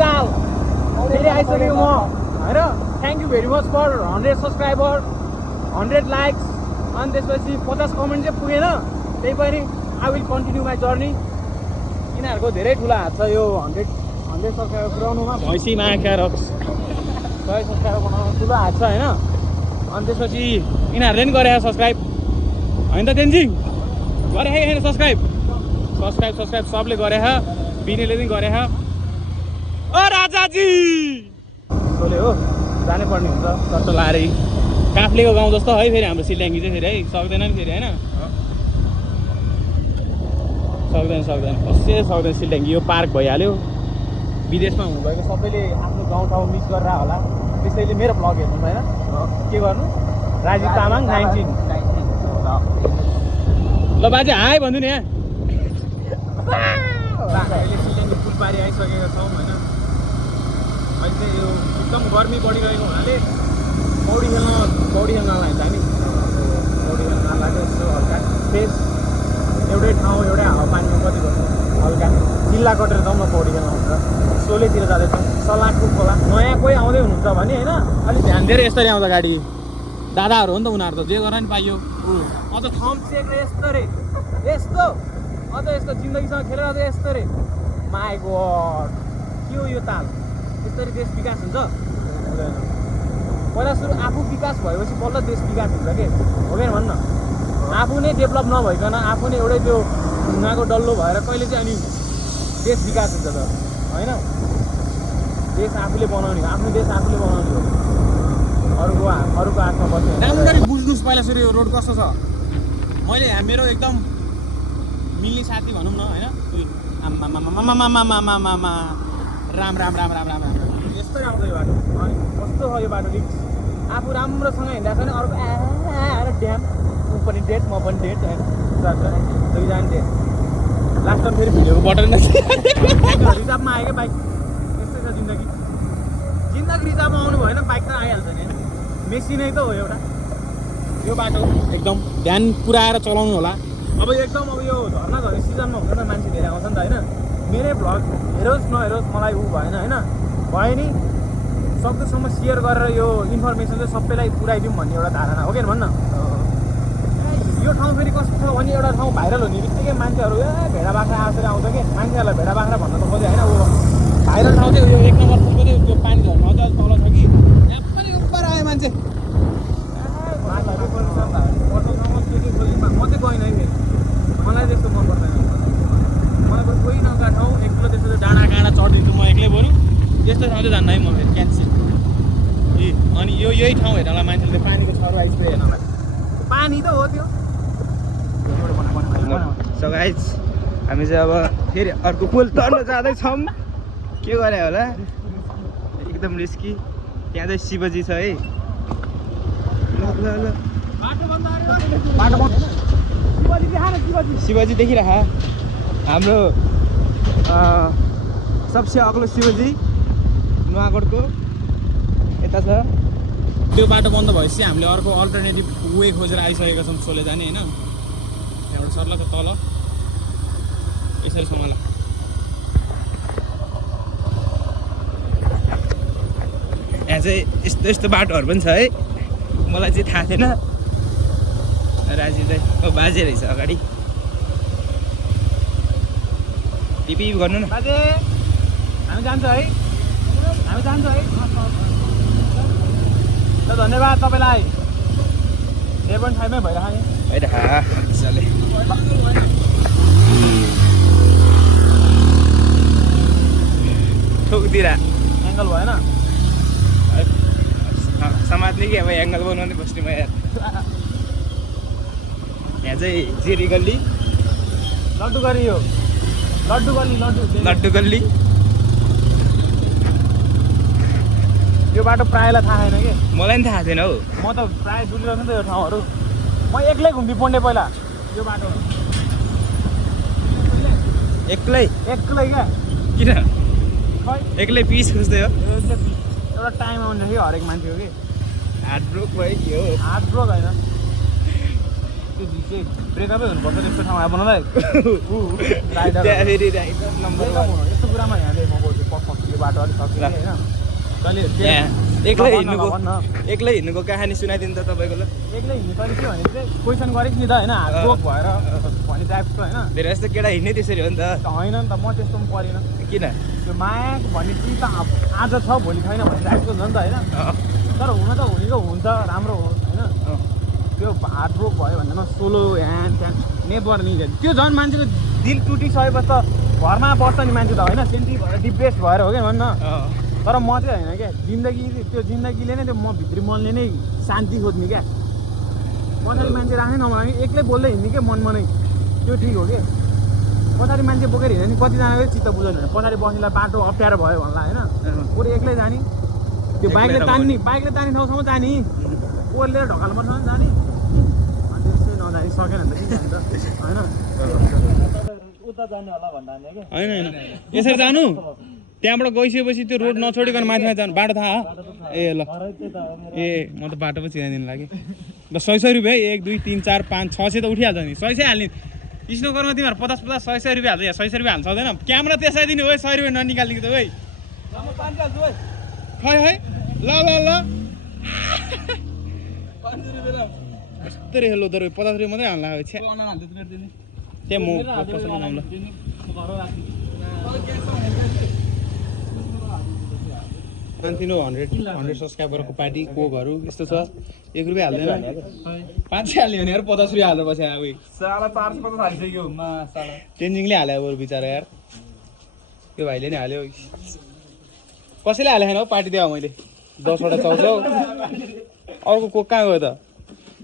साल फेरि आइसक्यो म होइन thank you very much for 100 subscriber 100 likes अनि त्यसपछि 50 कमेन्ट चाहिँ पुगेन त्यही पनि I will continue my journey यिनीहरूको धेरै ठुलो हात छ यो 100 सब्सक्राइबर पुऱ्याउनुमा भैँसी माका रक्स 100 सब्सक्राइबर बनाउनु ठुलो हात छ होइन अनि त्यसपछि यिनीहरूले पनि गरे सब्सक्राइब होइन त तेन्जिङ गरे होइन सब्सक्राइब सबले गरे बिनेले पनि गरे ओ राजाजी सोले हो जानै पर्ने हुन्छ चट्टो लाएर काफ्लेको गाउँ जस्तो है फेरि हाम्रो सिल्याङ्गी चाहिँ फेरि है सक्दैन नि फेरि होइन सक्दैन कसै सक्दैन सिल्याङ्गी यो पार्क भइहाल्यो विदेशमा हुनुभएको सबैले आफ्नो गाउँठाउँ मिस गरेर होला त्यसैले मेरो भ्लग हेर्नु होइन के गर्नु राजीव तामाङ 19 ल बाजे हाई भन्नु नि यहाँ अहिले सिल्याङ्गी फुलबारी आइसकेका छौँ होइन अहिले चाहिँ यो एकदम गर्मी बढिरहेको हुनाले पौडी खेल्न लाग्छ हामी पौडी खेल्न लाग्यो यसो हल्का फेस एउटै ठाउँ एउटै हावापानीमा कति गर्नु हल्का जिल्ला कटेर जाउँ न पौडी खेल्न हुन्छ सोलेतिर जाँदैछौँ सलाटको खोला नयाँ कोही आउँदै हुनुहुन्छ भने होइन अलिक ध्यान दिएर यसरी आउँछ गाडी दादाहरू हो नि त उनीहरू त जे गरेर नि पाइयो अझ थम्प चेक यस्तो रे यस्तो अझ यस्तो जिन्दगीसँग खेलेर अझ यस्तो रे माई गॉड के हो यो ताल यसरी देश विकास हुन्छ हुँदैन पहिला सुरु आफू विकास भएपछि बल्ल देश विकास हुन्छ के हो कि भन्न आफू नै डेभलप नभइकन आफू नै एउटै त्यो ढुङ्गाको डल्लो भएर कहिले चाहिँ अनि देश विकास हुन्छ त होइन देश आफूले बनाउने हो आफ्नो देश आफूले बनाउने हो अरूको हातमा बस्ने राम्ररी बुझ्नुहोस् पहिला सुरु यो रोड कस्तो छ मैले मेरो एकदम मिल्ने साथी भनौँ न होइन राम यस्तै आउँछ यो बाटो अनि कस्तो छ यो बाटो रिक्स आफू राम्रोसँग हिँड्दा छ भने अर्को आएर ड्याम ऊ पनि डेट म पनि डेट होइन दुईजना डेट लास्टमा फेरि भिडियोको बटन रिजर्भमा आयो क्या बाइक यस्तै छ जिन्दगी रिजर्भमा आउनु भएन बाइक त आइहाल्छ नि मेसिनै त हो एउटा यो बाटो एकदम ध्यान पुऱ्याएर चलाउनु होला अब एकदम अब यो झर्ना झर्ने सिजनमा हुन्छ नि मान्छे धेरै आउँछ नि त होइन मेरै भ्लग हेरोस् नहेरोस् मलाई ऊ भएन होइन भयो नि सक्दोसम्म सेयर गरेर यो इन्फर्मेसन चाहिँ सबैलाई पुऱ्याइदिउँ भन्ने एउटा धारणा हो कि भन्न यो ठाउँ फेरि कस्तो छ भने एउटा ठाउँ भाइरल हुने बित्तिकै मान्छेहरू भेडा बाख्रा आएर आउँछ कि मान्छेहरूलाई भेडा बाख्रा भन्न त खोज्यो होइन ऊ भाइरल ठाउँ चाहिँ यो 1 नम्बर पुग्यो त्यो पानी झर्न अझ तल छ कि यहाँ पनि उपर आयो मान्छे म चाहिँ गएन है फेरि मलाई त्यस्तो मन पर्दैन मलाई कोही नका ठाउँ एक्लो त्यस्तो डाँडा काँडा चढिदिन्छु म एक्लै बरु त्यस्तो ठाउँ चाहिँ जान्न है म फेरि क्यान्सल अनि यही ठाउँ हेर्नलाई मान्छेले पानीको छरो आइस्प्रे हेर्नलाई पानी त हो त्यो सो गाइज हामी चाहिँ अब फेरि अर्को पुल तर्न जाँदैछौँ के गरे होला एकदम रिस्की त्यहाँ चाहिँ शिवजी छ है शिवजी देखिरह हाम्रो सबसे अग्लो शिवजी नुवाकोटको यता छ त्यो बाटो बन्द भएपछि हामीले अर्को अल्टरनेटिभ वे खोजेर आइसकेका छौँ सोले जाने होइन त्यहाँबाट सर्ल छ तल यसरी सम्हाल यहाँ चाहिँ यस्तो बाटोहरू पनि छ है मलाई चाहिँ थाहा थिएन राजी चाहिँ बाजे रहेछ अगाडि टिपी गर्नु न बाजे हामी जान्छौँ है ल धन्यवाद तपाईँलाई 7.5 मै भइरहने चले ठोकदिरा एङ्गल भएन समात्ने कि अब एङ्गल बनाउने बस्ने म यार यहाँ चाहिँ जेरी गल्ली लड्डु गल्ली हो लड्डु गल्ली यो बाटो प्रायःलाई थाहा छैन कि मलाई पनि थाहा थिएन हौ म त प्रायः डुलिरहेको नि त यो ठाउँहरू म एक्लै घुम्दिपण्डे पहिला यो बाटो एक्लै क्या किन एक्लै पिस खोज्दै हो एउटा टाइम आउने कि हरेक मान्छेको कि हार्ट ब्रोक भयो कि हो हार्ट ब्रोक होइन त्यो चाहिँ ब्रेकअपै हुनुपर्छ त्यस्तो ठाउँमा बनाउँदै यस्तो कुरामा यहाँले म बोल्छु पक्क बाटो अलिक सक्छ होइन एक्लै हिँड्नुको कहानी सुनाइदिनु त तपाईँको ल एक्लै हिँड्नु पनि के भने चाहिँ क्वेसन गरेको नि त होइन जोक भएर भन्ने टाइपको होइन धेरै जस्तो केटा हिँड्ने त्यसरी हो नि त होइन नि त म त्यस्तो पनि परेन किन त्यो माया भन्ने चिज त आज छ भोलि छैन भन्ने टाइपको छ नि त होइन तर हुन त हुनेको हुन्छ राम्रो हो होइन त्यो हार्टब्रोक भयो भन्दैमा सोलो ह्यान्ड त्यहाँ नेभर नि त्यो झन् मान्छेको दिल टुटिसकेपछि त घरमा बस्छ नि मान्छे त होइन सेन्टी भएर डिप्रेस भएर हो क्या भन्न तर म चाहिँ होइन क्या त्यो जिन्दगीले नै त्यो म भित्री मनले नै शान्ति खोज्ने क्या पछाडि मान्छे राख्नै नभए एक्लै बोल्दै हिँड्ने क्या मनमा नै त्यो ठिक हो कि पछाडि मान्छे बोकेर हिँड्यो भने कतिजनाले चित्त बुझ्दैन भने पछाडि बस्नेलाई बाटो अप्ठ्यारो भयो भन्ला होइन पुरै एक्लै जाने त्यो बाइकले तान्ने ठाउँसम्म जाने कोले ढकाल पर्छ जाने अनि त्यसै नजाने सकेन भने त के जाने त होइन उता जाने होला भन्दा होइन यसरी जानु त्यहाँबाट गइसकेपछि त्यो रोड नछोडिकन माथिमा जानु बाटो थाहा ए ल ए म त बाटो पो चिनाइदिनु लाग्यो ल 100 रुपियाँ 1 2 3 4 5 600 त उठिहाल्छ नि 600 हाल्ने स्नोकरमा तिमीहरू 50 100 रुपियाँ हाल्छ या 100 रुपियाँ हाल्नु सक्दैन क्यामेरा त्यसै दिने हो 100 रुपियाँ ननिकाल्ने त है खै है ल ल ल कस्तो रहेछ लो तर 50 रुपियाँ मात्रै हाल्नु लाग्यो त्यहाँ म पसलमा जाउँ ल सान्तिनो 100 सब्सक्राइबरको पार्टी कोकहरू यस्तो छ 1 रुपियाँ हाल्दैन 500 हाल्यो भने यार 50 रुपियाँ हाल्नु पर्छ अब साला 450 हालिसक्यो टेन्जिङले हाल्यो बरु बिचारा यार त्यो भाइले नि हाल्यो कसैले हाले छैन हौ पार्टी दियो मैले 10 वटा चाउचाउ अर्को कोक कहाँ गयो त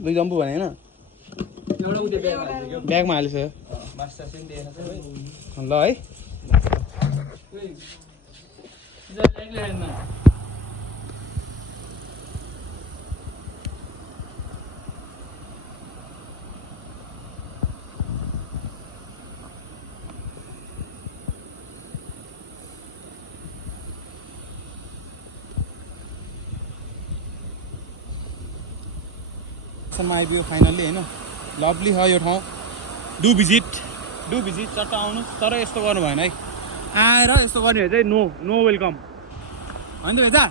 2 जम्बु भने होइन ब्यागमा हालिस ल है सम्म आइपुग्यो फाइनल्ली होइन लभली छ यो ठाउँ डु भिजिट चट्ट आउनु तर यस्तो गर्नु भएन है आएर यस्तो गर्ने हो चाहिँ नो वेलकम होइन त भेटा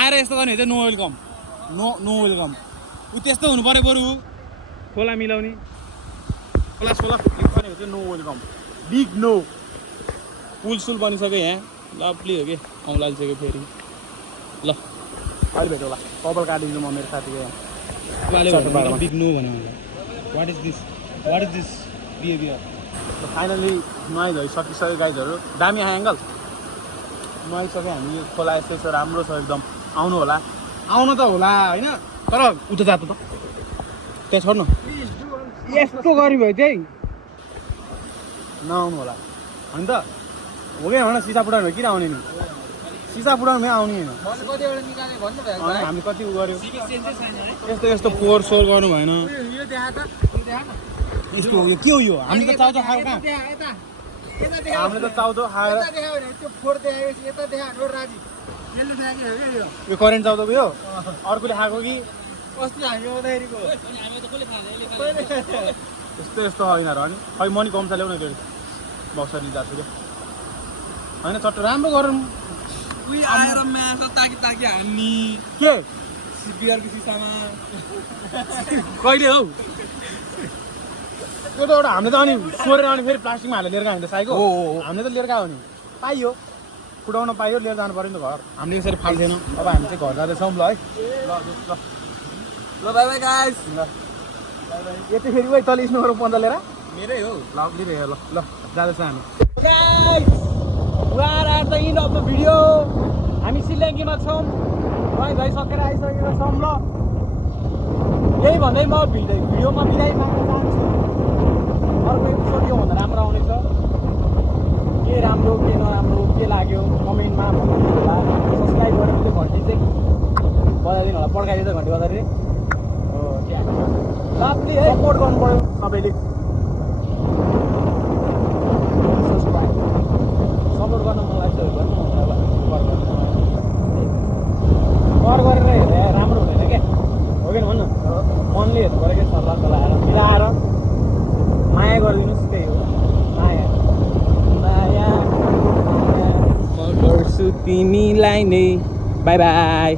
आएर यस्तो गर्ने हो चाहिँ नो वेलकम नो वेलकम ऊ त्यस्तो हुनु पऱ्यो बरु खोला मिलाउने खोला सोला गर्ने हो चाहिँ नो वेलकम बिग नो पुल बनिसक्यो यहाँ लभली हो कि आउँ लागिसक्यो फेरि ल अहिले भेट होला कपाल काटिदिन्छु म मेरो साथीको यहाँ बिग नो भन्यो मलाई what is this behaviour finally नुहाइ सकिसक्यो गाइजहरू दामी आयो एङ्गल नुहाइसक्यो हामी खोला यस्तो राम्रो छ एकदम आउनु होला आउनु त होला होइन तर उता जानु त त्यहाँ छोड्नु यस्तो गरी भयो त्यही नआउनु होला होइन त हो कि होइन सिसा पुडाउनु किन आउने नि सिसा पुडाउनु आउने होइन हामी कति उ गऱ्यो यस्तो फोहोर सोहोर गर्नु भएन यस्तो हो यो के हो यो हामीले त चाउचाउ खाएको कहाँ हामीले त चाउचाउ खाएर यो करेन्ट चाउचाउको यो अर्कोले खाएको कि यस्तो होइन र नि खै मनी कम्सा ल्याउन त्यो बक्सर लिइरहेको छु क्या होइन चट्ट राम्रो गरौँ आएर माछा ताकी हान्ने के बिहारको सिसामा कहिले हौ त्यो त एउटा हामीले त अनि सोरेर अनि फेरि प्लास्टिकमा हालेर लिएर गयो भने त साइको हामीले त लिएर गयो नि पाइयो फुटाउन पाइयो लिएर जानु पऱ्यो नि त घर हामीले यसरी फाल्थेनौँ अब हामी चाहिँ घर जाँदैछौँ ल है ल बाई बाई गाइस ल यति फेरि उही तल स्नोहरू पन्जा लिएर मेरै हो लभली भयो ल जाँदैछ हामी भिडियो हामी सिल्याङ्गीमा छौँ सकेर आइसकेका छौँ ल यही भन्दै म भिडियोमा बिदाइ माग्न चाहन्छु अर्को एपिसोड योभन्दा राम्रो आउनेछ के राम्रो के नराम्रो के लाग्यो कमेन्टमा भन्नु होला सब्सक्राइब गरेर त्यो घन्टी चाहिँ बजाइदिनु होला पड्काइदिन्छ घन्टी बजाएर हो त्यहाँ लभली है सपोर्ट गर्नु पऱ्यो सबैले सपोर्ट गर्न मन लाग्छ कर गरेर हेरेर राम्रो हुँदैन क्या हो कि भन्न मनले हेर्नु पऱ्यो क्या सल्लाह मिलाएर तिमीलाई नै बाई बाई